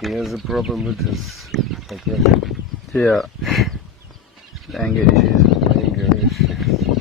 He has a problem with his aggression. Yeah. Anger issues. Anger issues.